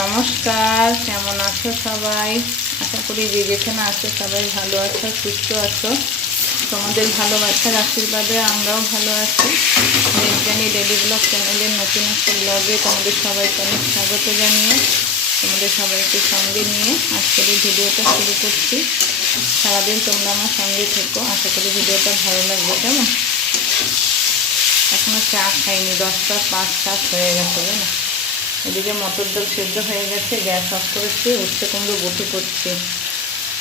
নমস্কার, কেমন আছো সবাই? আশা করি যে যেখানে আছো, সবাই ভালো আছো, সুস্থ আছো। তোমাদের ভালোবাসার আশীর্বাদে আমরাও ভালো আছি। বিজ্ঞানী ডেলি ব্লগ চ্যানেলের নতুন একটা ব্লগে তোমাদের সবাইকে অনেক স্বাগত জানিয়ে, তোমাদের সবাইকে সঙ্গে নিয়ে আজকের এই ভিডিওটা শুরু করছি। সারাদিন তোমরা আমার সঙ্গে থেকো, আশা করি ভিডিওটা ভালো লাগবে, কেমন? এখনও চা খাইনি, দশটা পাঁচ সাত হয়ে গেছে না এদিকে মটর ডাল সেদ্ধ হয়ে গেছে, গ্যাস অফ করেছি উচ্ছে কুমড়ো বটি করছি।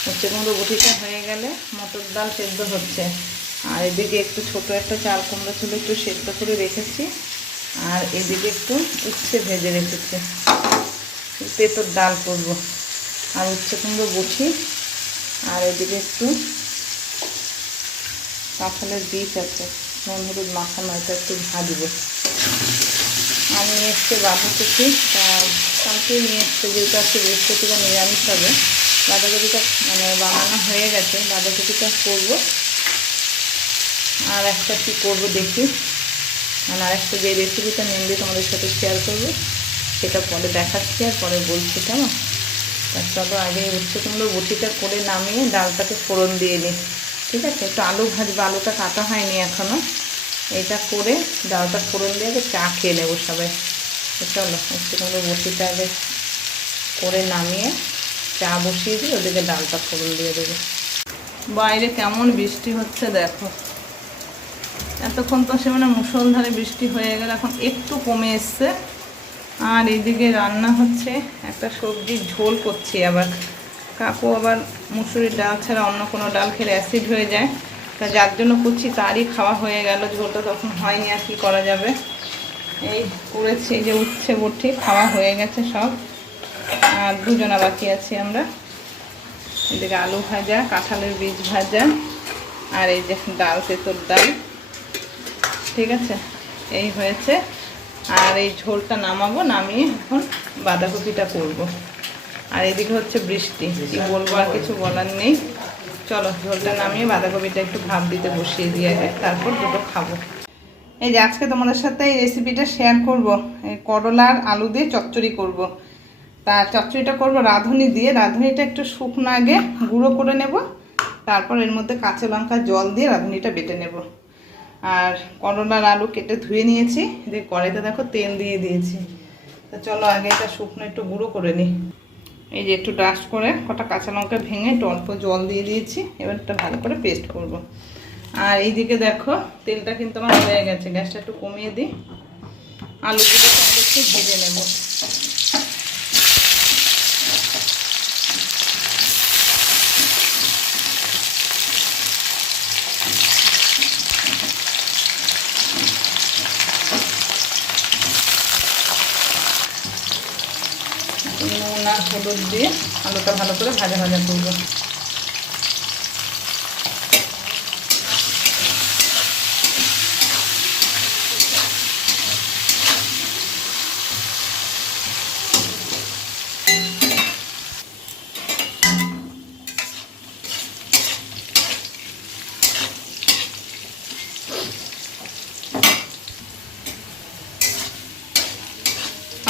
উচ্ছে কুমড়ো বটিটা হয়ে গেলে মটর ডাল সেদ্ধ হচ্ছে। আর এদিকে একটু ছোট একটা চাল কুমড়ো ছিল একটু সেদ্ধ করে রেখেছি। আর এদিকে একটু উচ্ছে ভেজে রেখেছি। পেঁপের ডাল করব। আর উচ্ছে কুমড়ো বটি আর এদিকে একটু কাঁঠালের বীজ আছে। নুন হলুদ মাখানো এটা একটু ভাজবো। আমি এসছে বাঁধাকপি। তা কালকে নিয়ে এসছে, যেহেতু আজকে বৃহস্পতিবার নিরামিষ হবে। বাঁধাকপিটা মানে বানানো হয়ে গেছে, বাঁধাকপিটা করব। আর একটা কী করব দেখি। মানে আর একটা যে রেসিপিটা মেনলি তোমাদের সাথে শেয়ার করব, সেটা পরে দেখাচ্ছি আর পরে বলছি, কেমন? তা চলো আগে উচ্ছে কুমড়ো বটিটা করে নামিয়ে ডালটাকে ফোড়ন দিয়ে নিই। ঠিক আছে? একটু আলু ভাজবো, আলুটা কাটা হয়নি এখনও এটা করে ডালটা ফোড়ন দিয়ে আগে চা খেয়ে নেব সবাই। চলো উচ্ছে কুমড়ো বটিটা আগে করে নামিয়ে চা বসিয়ে দিই ওদিকে ডালটা ফোড়ন দিয়ে দেবো। বাইরে কেমন বৃষ্টি হচ্ছে দেখো। এতক্ষণ তো সে মানে মুসলধারে বৃষ্টি হয়ে গেল, এখন একটু কমে এসছে। আর এইদিকে রান্না হচ্ছে, একটা সবজির ঝোল করছি আবার। কাকু আবার মুসুরির ডাল ছাড়া অন্য কোনো ডাল খেলে অ্যাসিড হয়ে যায়। তা যার জন্য করছি তারই খাওয়া হয়ে গেল, ঝোলটা তখন হয়নি আর কি করা যাবে। এই করেছি যে উচ্ছে বটি, খাওয়া হয়ে গেছে সব। আর দুজনা বাকি আছি আমরা। এদিকে আলু ভাজা, কাঁঠালের বীজ ভাজা, আর এই যে ডাল তেঁতোর ডাল। ঠিক আছে? এই হয়েছে। আর এই ঝোলটা নামাবো, নামিয়ে এখন বাঁধাকপিটা করব। আর এদিকে হচ্ছে বৃষ্টি বলব আর কিছু বলার নেই। চলো ঝোলটা নামিয়ে বাঁধাকপিটা একটু ভাপ দিতে বসিয়ে দিয়ে আগে, তারপর দুটো খাব। এই যে আজকে তোমাদের সাথে এই রেসিপিটা শেয়ার করব। এই করলার আলু দিয়ে চচ্চড়ি করব। তা চচ্চড়িটা করব রাঁধুনি দিয়ে। রাঁধুনিটা একটু শুকনো আগে গুঁড়ো করে নেব। তারপর এর মধ্যে কাঁচা লঙ্কা জল দিয়ে রাঁধুনিটা বেটে নেব। আর করলার আলু কেটে ধুয়ে নিয়েছি। যে কড়াইতে দেখো তেল দিয়ে দিয়েছি। তা চলো, আগে এটা শুকনো একটু গুঁড়ো করে নিই এই যে একটু ডাস্ট করে কটা কাঁচা লঙ্কা ভেঙে একটু অল্প জল দিয়ে দিয়েছি, এবার একটা ভালো করে পেস্ট করব। আর এইদিকে দেখো, তেলটা কিন্তু আমার হয়ে গেছে, গ্যাসটা একটু কমিয়ে দিই আলুগুলো একটু ভেজে নেব নুন আর হলুদ দিয়ে আলুটা ভালো করে ভাজা ভাজা করব।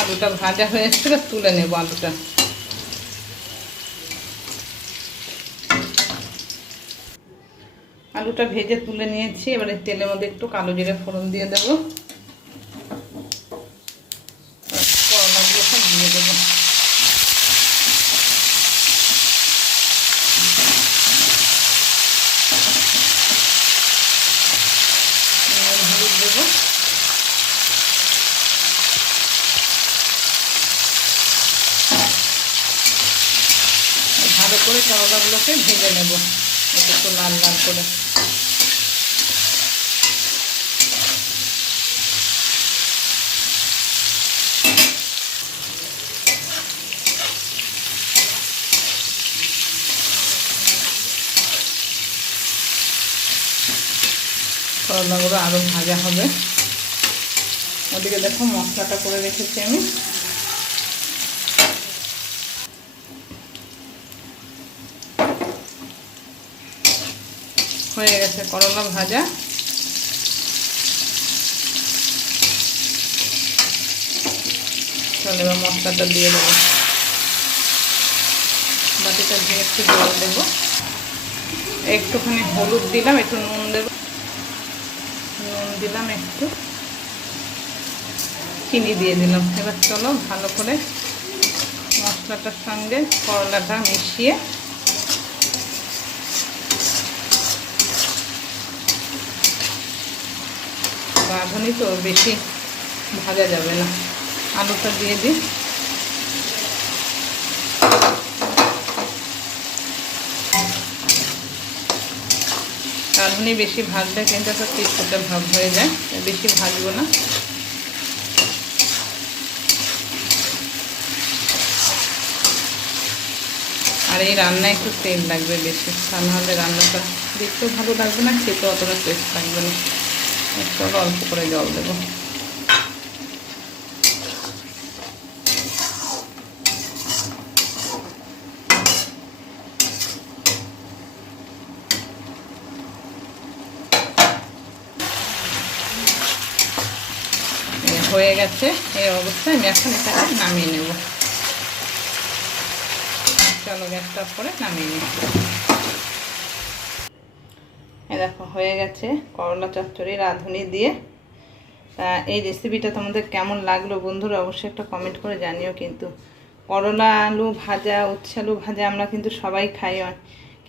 আলুটা ভাজা হয়ে এসছে তুলে নেব আলুটা। আলুটা ভেজে তুলে নিয়েছি। এবারে তেলের মধ্যে একটু কালো জিরে ফোড়ন দিয়ে দেবো। সব হলুদ দেবো। ভালো করে করলাগুলোকে ভেজে নেব। একটু লাল লাল করে। করলাগুলো আরও ভাজা হবে। ওদিকে দেখো মশলাটা করে রেখেছি আমি। হয়ে গেছে করলা ভাজা। তাহলে এবার মশলাটা দিয়ে দেবো। বাটিটা দিয়ে একটু জল দেবো। একটুখানি হলুদ দিলাম, একটু নুন দেবো। নুন দিলাম একটু। চিনি দিয়ে দিলাম। এবার চলো ভালো করে মশলাটার সঙ্গে করলাটা মিশিয়ে রাঁধুনি তো বেশি ভাজা যাবে না। আলুটা দিয়ে দিই। রাঁধুনি বেশি ভাজলে কিন্তু একটা চিটপটে ভাব হয়ে যায় বেশি ভাজবো না। আর এই রান্নায় একটু তেল লাগবে বেশি, তা নাহলে রান্নাটা দেখতেও ভালো লাগবে না, খেতেও অতটা টেস্ট লাগবে না। চলো অল্প করে জল দেবো হয়ে গেছে এই অবস্থায় আমি এখন এটাকে নামিয়ে নেব চলো গ্যাসটা করে নামিয়ে নিই এই দেখো, হয়ে গেছে করলা চচ্চড়ি রাঁধুনি দিয়ে। তা এই রেসিপিটা তোমাদের কেমন লাগল বন্ধুরা অবশ্যই একটা কমেন্ট করে জানিও কিন্তু। করলা আলু ভাজা, উচ্ছে আলু ভাজা আমরা কিন্তু সবাই খাই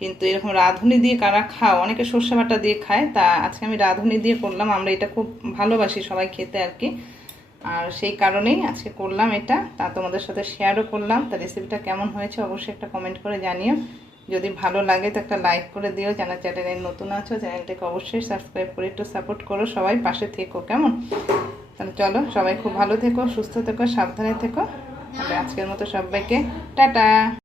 কিন্তু এরকম রাঁধুনি দিয়ে কারা খাও, অনেকে সর্ষে বাটা দিয়ে খায়, তা আজকে আমি রাঁধুনি দিয়ে করলাম, আমরা এটা খুব ভালোবাসি সবাই খেতে আর কি। আর সেই কারণেই আজকে করলাম এটা, তা তোমাদের সাথে শেয়ারও করলাম, তা রেসিপিটা কেমন হয়েছে অবশ্যই একটা কমেন্ট করে জানিও। যদি ভালো লাগে তো একটা লাইক করে দিও। যারা চ্যানেলে নতুন আছো চ্যানেলটাকে অবশ্যই সাবস্ক্রাইব করে একটু সাপোর্ট করো। সবাই পাশে থেকো কেমন? তাহলে চলো সবাই খুব ভালো থেকো সুস্থ থেকো সাবধানে থেকো। আজকের মতো সবাইকে টাটা।